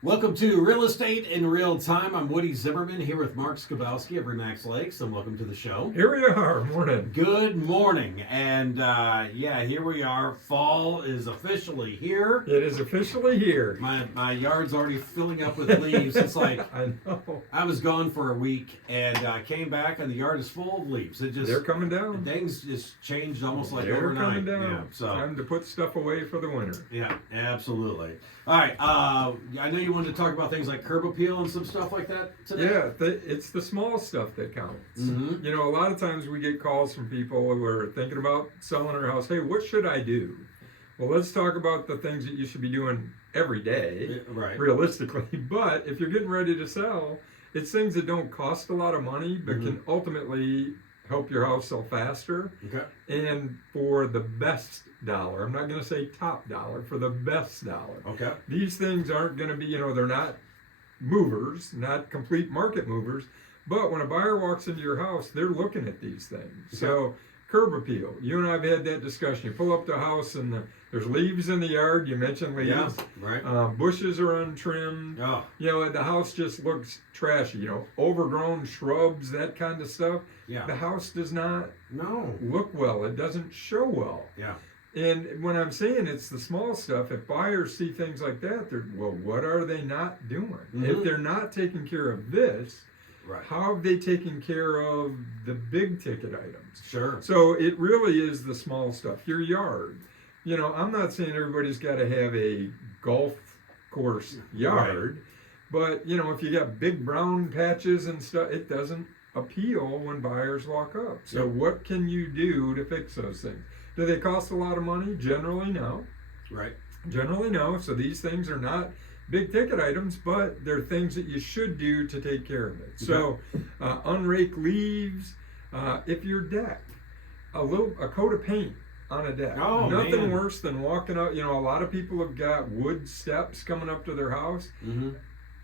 Welcome to Real Estate in Real Time. I'm Woody Zimmerman here with Mark Skabowski of Remax Lakes, and welcome to the show. Here we are, morning. Good morning, and here we are. Fall is officially here. It is officially here. My yard's already filling up with leaves. It's like I know. I was gone for a week and came back, and the yard is full of leaves. They're coming down. Things just changed almost like They're overnight. coming down. Yeah, so Time to put stuff away for the winter. yeah, absolutely. All right, I know you wanted to talk about things like curb appeal and some stuff like that today. Yeah, it's the small stuff that counts. Mm-hmm. You know, a lot of times we get calls from people who are thinking about selling their house. Hey, what should I do? Well, let's talk about the things that you should be doing every day, Right. realistically. But if you're getting ready to sell, it's things that don't cost a lot of money, but can ultimately help your house sell faster Okay. and for the best dollar. I'm not going to say top dollar, for the best dollar. Okay. These things aren't going to be, they're not movers, not complete market movers, but when a buyer walks into your house, they're looking at these things. So curb appeal, you and I have had that discussion. You pull up the house and there's leaves in the yard. You mentioned leaves. Yeah. Right. Bushes are untrimmed. Oh. The house just looks trashy. Overgrown shrubs, that kind of stuff. Yeah. The house does not No. look well. It doesn't show well. Yeah. And when I'm saying it's the small stuff, if buyers see things like that, they're, well, what are they not doing? If they're not taking care of this, Right. how have they taken care of the big ticket items? Sure. So it really is the small stuff. Your yard. I'm not saying everybody's got to have a golf course yard, but if you got big brown patches and stuff, it doesn't appeal when buyers walk up. So what can you do to fix those things? Do they cost a lot of money? Generally, no. Right. Generally, no. So these things are not big ticket items, but they're things that you should do to take care of it. So unrake leaves. If your deck, a coat of paint on a deck. Oh, Nothing man. worse than walking up. A lot of people have got wood steps coming up to their house. Mm-hmm.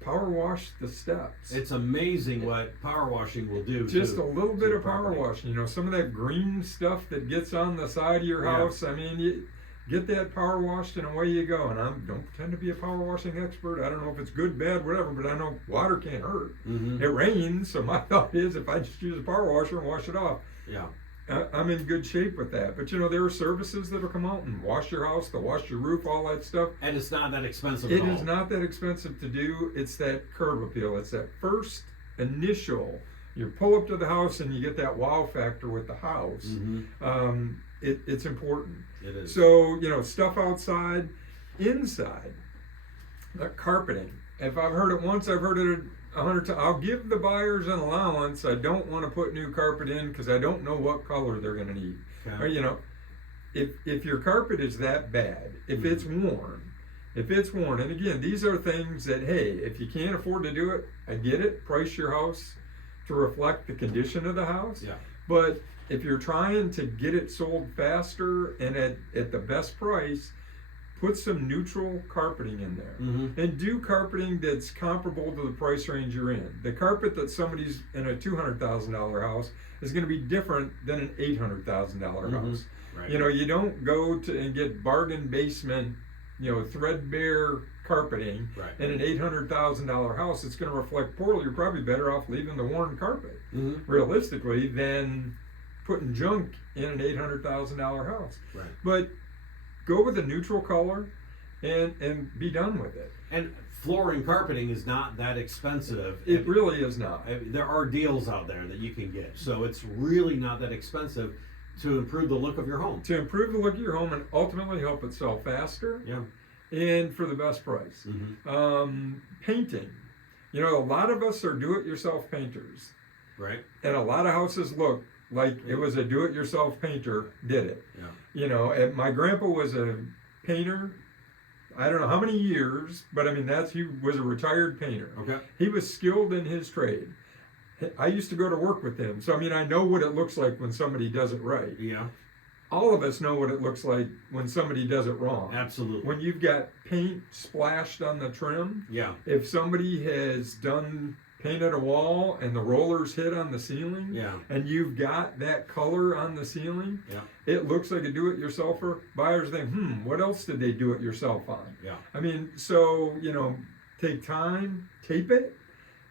Power wash the steps. It's amazing what power washing will do. Just to, a little to bit the of power property. washing. Some of that green stuff that gets on the side of your Yeah. house. I mean, you get that power washed and away you go. And I don't pretend to be a power washing expert. I don't know if it's good, bad, whatever, but I know water can't hurt. Mm-hmm. It rains, so my thought is if I just use a power washer and wash it off, Yeah. I'm in good shape with that. But there are services that'll come out and wash your house, they'll wash your roof, all that stuff. And it's not that expensive It at all. is not that expensive to do. It's that curb appeal. It's that first initial. You pull up to the house and you get that wow factor with the house. Mm-hmm. It's important. It is. So stuff outside, inside, the carpeting. If I've heard it once, I've heard it 100 times. I'll give the buyers an allowance. I don't want to put new carpet in because I don't know what color they're going to need. Okay. Or, if your carpet is that bad, if it's worn, and again, these are things that, hey, if you can't afford to do it, I get it. Price your house to reflect the condition of the house. Yeah. But if you're trying to get it sold faster and at the best price, put some neutral carpeting in there. Mm-hmm. And do carpeting that's comparable to the price range you're in. The carpet that somebody's in a $200,000 house is going to be different than an $800,000 house. Right. You don't go to and get bargain basement, threadbare carpeting Right. in an $800,000 house. It's going to reflect poorly. You're probably better off leaving the worn carpet, Mm-hmm. realistically, than putting junk in an $800,000 house. Right. But go with a neutral color and be done with it. And flooring carpeting is not that expensive. It really is not. There are deals out there that you can get, so it's really not that expensive to improve the look of your home. To improve the look of your home and ultimately help it sell faster Yeah. and for the best price. Mm-hmm. Painting. A lot of us are do-it-yourself painters. Right. And a lot of houses look like it was a do-it-yourself painter did it. Yeah. And my grandpa was a painter. I don't know how many years, but he was a retired painter. Okay. He was skilled in his trade. I used to go to work with him, so I know what it looks like when somebody does it right. Yeah. All of us know what it looks like when somebody does it wrong. Absolutely. When you've got paint splashed on the trim, Yeah. if somebody has painted a wall and the rollers hit on the ceiling, Yeah. and you've got that color on the ceiling, Yeah. it looks like a do-it-yourselfer. Buyers think, what else did they do it yourself on? Yeah. So, take time, tape it.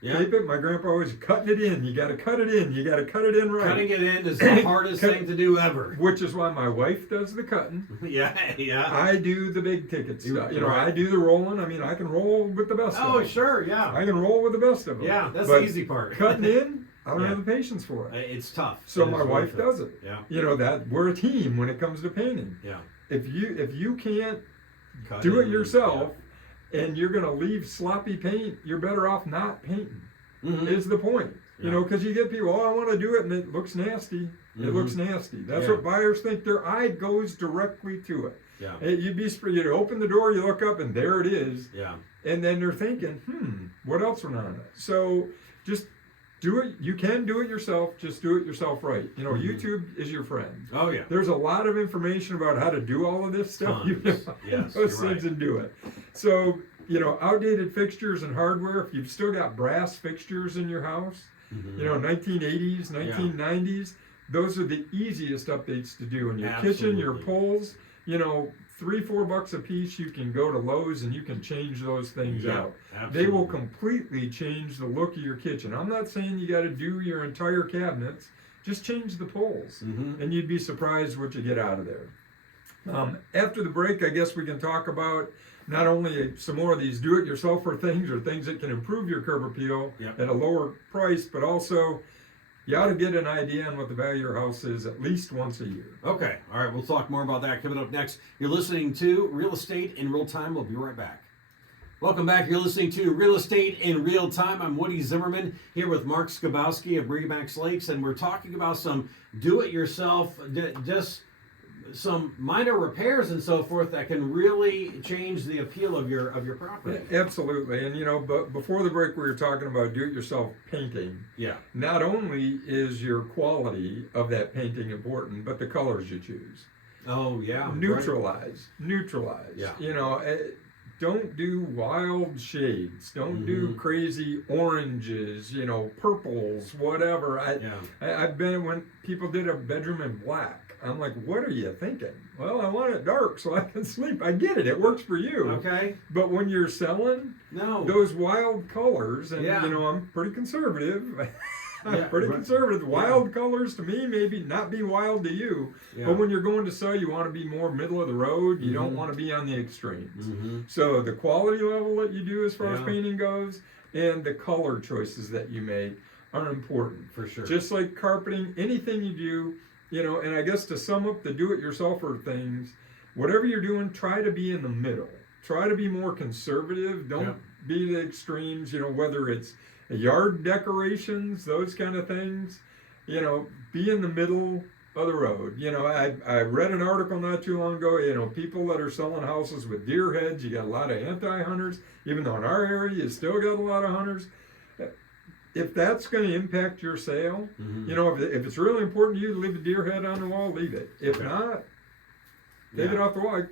Yeah. Tape it. My grandpa always cutting it in. You got to cut it in. You got to cut it in right. Cutting it in is the hardest thing to do ever. Which is why my wife does the cutting. Yeah. I do the big ticket stuff. Right. I do the rolling. I mean, I can roll with the best of them. Oh, sure, yeah. I can roll with the best of them. Yeah, that's But the easy part. cutting in, I don't Yeah. have the patience for it. It's tough. So It my is wife worth does it. Yeah. That we're a team when it comes to painting. Yeah. If you can't Cut do it in, yourself and you're gonna leave sloppy paint, you're better off not painting. Yeah. Mhm. Is the point. Yeah. Because you get people, oh, I want to do it, and it looks nasty. It Mhm. looks nasty. That's Yeah. what buyers think. Their eye goes directly to it. Yeah. You open the door, you look up, and there it is. Yeah. And then they're thinking, what else went on it? So just do it. You can do it yourself. Just do it yourself right. Mhm. YouTube is your friend. Oh, yeah. There's a lot of information about how to do all of this stuff. You Tons. know, Yes, those you're things right. and do it. So, outdated fixtures and hardware, if you've still got brass fixtures in your house, Mhm. 1980s, 1990s, those are the easiest updates to do in your kitchen, your Absolutely. poles. $3-4 a piece, you can go to Lowe's and you can change those things Yeah, out. absolutely. They will completely change the look of your kitchen. I'm not saying you got to do your entire cabinets, just change the poles, Mhm. and you'd be surprised what you get out of there. After the break, I guess we can talk about not only some more of these do-it-yourselfer things or things that can improve your curb appeal Yep. at a lower price, but also you ought to get an idea on what the value of your house is at least once a year. Okay. All right. We'll talk more about that coming up next. You're listening to Real Estate in Real Time. We'll be right back. Welcome back. You're listening to Real Estate in Real Time. I'm Woody Zimmerman here with Mark Skabowski of Brigamax Lakes, and we're talking about some do-it-yourself, just some minor repairs and so forth that can really change the appeal of your property. Absolutely. And but before the break, we were talking about do-it-yourself painting. Yeah. Not only is your quality of that painting important, but the colors you choose. Oh yeah. Neutralize. Yeah. Don't do wild shades. Don't do Mhm. crazy oranges, purples, whatever. Yeah. I've been when people did a bedroom in black. I'm like, what are you thinking? Well, I want it dark so I can sleep. I get it. It works for you. Okay. But when you're selling No. those wild colors, and Yeah. I'm pretty conservative. Yeah, Pretty right. conservative. Wild colors to me maybe not be wild to you. Yeah. But when you're going to sell, you want to be more middle of the road. You don't Mhm. want to be on the extremes. Mm-hmm. So the quality level that you do as far as Yeah. painting goes, and the color choices that you make are important. For sure. Just like carpeting, anything you do, and I guess to sum up the do-it-yourselfer things, whatever you're doing, try to be in the middle. Try to be more conservative. Don't Yeah. be the extremes, whether it's yard decorations, those kind of things, be in the middle of the road. I read an article not too long ago, people that are selling houses with deer heads, you got a lot of anti-hunters, even though in our area you still got a lot of hunters. If that's going to impact your sale, Mhm. if it's really important to you to leave a deer head on the wall, leave it. If Okay. not, take Yeah. it off the wall.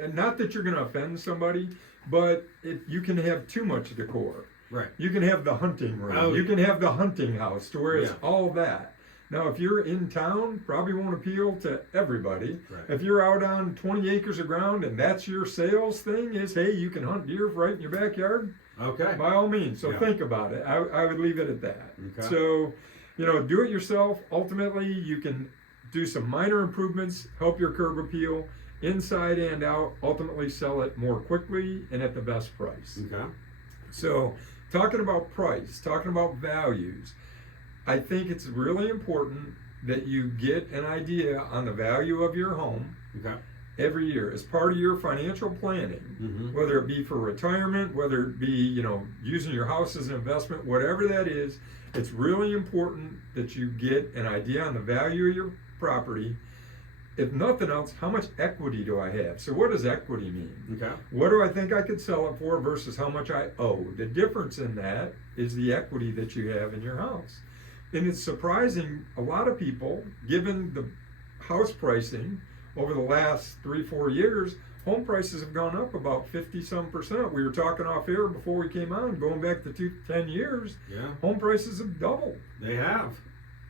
And not that you're going to offend somebody, but you can have too much decor. Right. You can have the hunting room. Oh, You yeah. can have the hunting house to where it's Yeah. all that. Now, if you're in town, probably won't appeal to everybody. Right. If you're out on 20 acres of ground and that's your sales thing is, hey, you can hunt deer right in your backyard, Okay. by all means. So Yeah. think about it. I would leave it at that. Okay. So, do it yourself. Ultimately, you can do some minor improvements, help your curb appeal inside and out, ultimately sell it more quickly and at the best price. Okay. So, talking about price, talking about values, I think it's really important that you get an idea on the value of your home Okay. every year as part of your financial planning, Mhm. whether it be for retirement, whether it be, using your house as an investment, whatever that is. It's really important that you get an idea on the value of your property. If nothing else, how much equity do I have? So what does equity mean? Okay. What do I think I could sell it for versus how much I owe? The difference in that is the equity that you have in your house. And it's surprising, a lot of people, given the house pricing over the last 3-4 years, home prices have gone up about 50-some%. We were talking off air before we came on, going back to 10 years, Yeah. home prices have doubled. They have.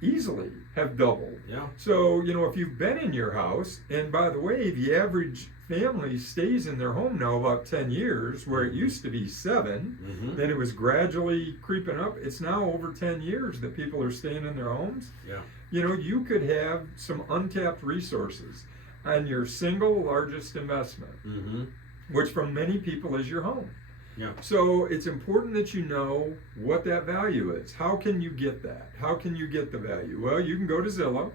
easily have doubled. Yeah. So, if you've been in your house, and by the way, the average family stays in their home now about 10 years, where it used to be 7, Mm-hmm. then it was gradually creeping up. It's now over 10 years that people are staying in their homes. Yeah. You could have some untapped resources on your single largest investment, Mm-hmm. which for many people is your home. Yeah. So it's important that you know what that value is. How can you get that? How can you get the value? Well, you can go to Zillow.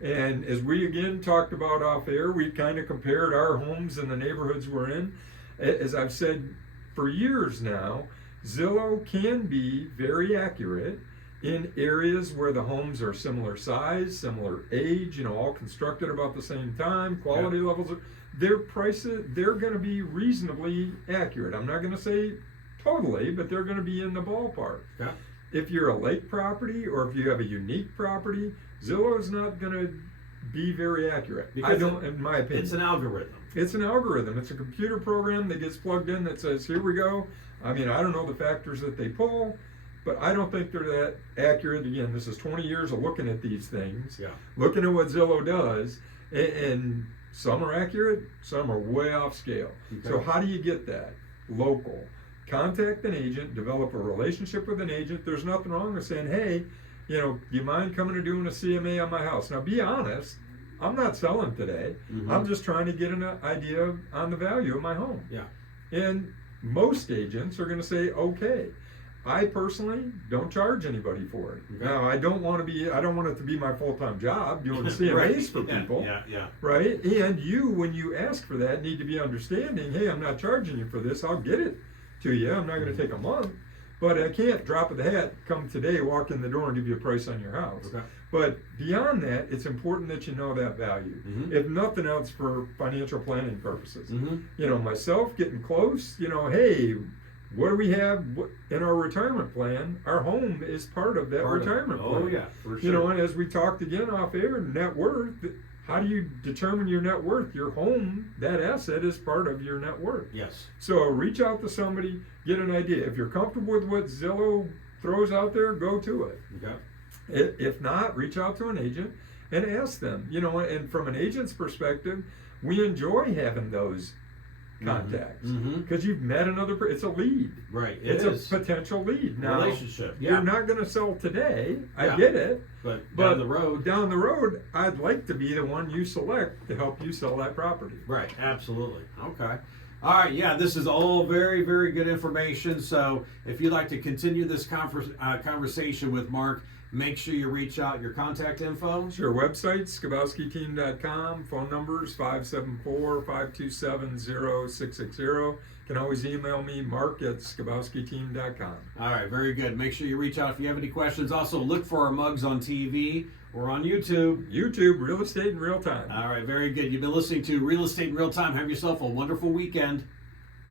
And as we again talked about off air, we kind of compared our homes and the neighborhoods we're in. As I've said for years now, Zillow can be very accurate in areas where the homes are similar size, similar age, all constructed about the same time, quality levels. Their prices, they're going to be reasonably accurate. I'm not going to say totally, but they're going to be in the ballpark. Yeah. If you're a lake property or if you have a unique property, Zillow is not going to be very accurate. Because in my opinion. It's an algorithm. It's an algorithm. It's a computer program that gets plugged in that says, here we go. I don't know the factors that they pull, but I don't think they're that accurate. Again, this is 20 years of looking at these things, Yeah. looking at what Zillow does, and some are accurate, some are way off scale. Okay. So how do you get that? Local. Contact an agent, develop a relationship with an agent. There's nothing wrong with saying, hey, do you mind coming and doing a CMA on my house? Now, be honest, I'm not selling today. Mhm. I'm just trying to get an idea on the value of my home. Yeah. And most agents are going to say, okay. I personally don't charge anybody for it. Okay. Now, I don't want it to be my full-time job doing CMAs Right. for Yeah, people. Yeah. Right? And you, when you ask for that, need to be understanding, hey, I'm not charging you for this. I'll get it to you. I'm not going to take a month. But I can't drop of the hat, come today, walk in the door and give you a price on your house. Okay. But beyond that, it's important that you know that value. Mhm. If nothing else for financial planning purposes. Mm-hmm. Myself getting close, hey, what do we have in our retirement plan? Our home is part of that retirement plan. Oh yeah, for sure. And as we talked again off air, net worth, how do you determine your net worth? Your home, that asset is part of your net worth. Yes. So reach out to somebody, get an idea. If you're comfortable with what Zillow throws out there, go to it. Okay. If not, reach out to an agent and ask them. And from an agent's perspective, we enjoy having those contacts Mhm. because you've met another person. It's a lead. Right. It's is. a potential lead. Now, Relationship. Yeah. you're not going to sell today. I Yeah. get it. But But down the road. Down the road, I'd like to be the one you select to help you sell that property. Right, absolutely. Okay. All right, yeah, this is all very, very good information. So if you'd like to continue this conversation with Mark, make sure you reach out your contact info. Sure. Website, skabowskiteam.com. Phone numbers, 574-527-0660. Can always email me, mark@skabowskiteam.com. All right, very good. Make sure you reach out if you have any questions. Also, look for our mugs on TV or on YouTube. YouTube, Real Estate in Real Time. All right, very good. You've been listening to Real Estate in Real Time. Have yourself a wonderful weekend.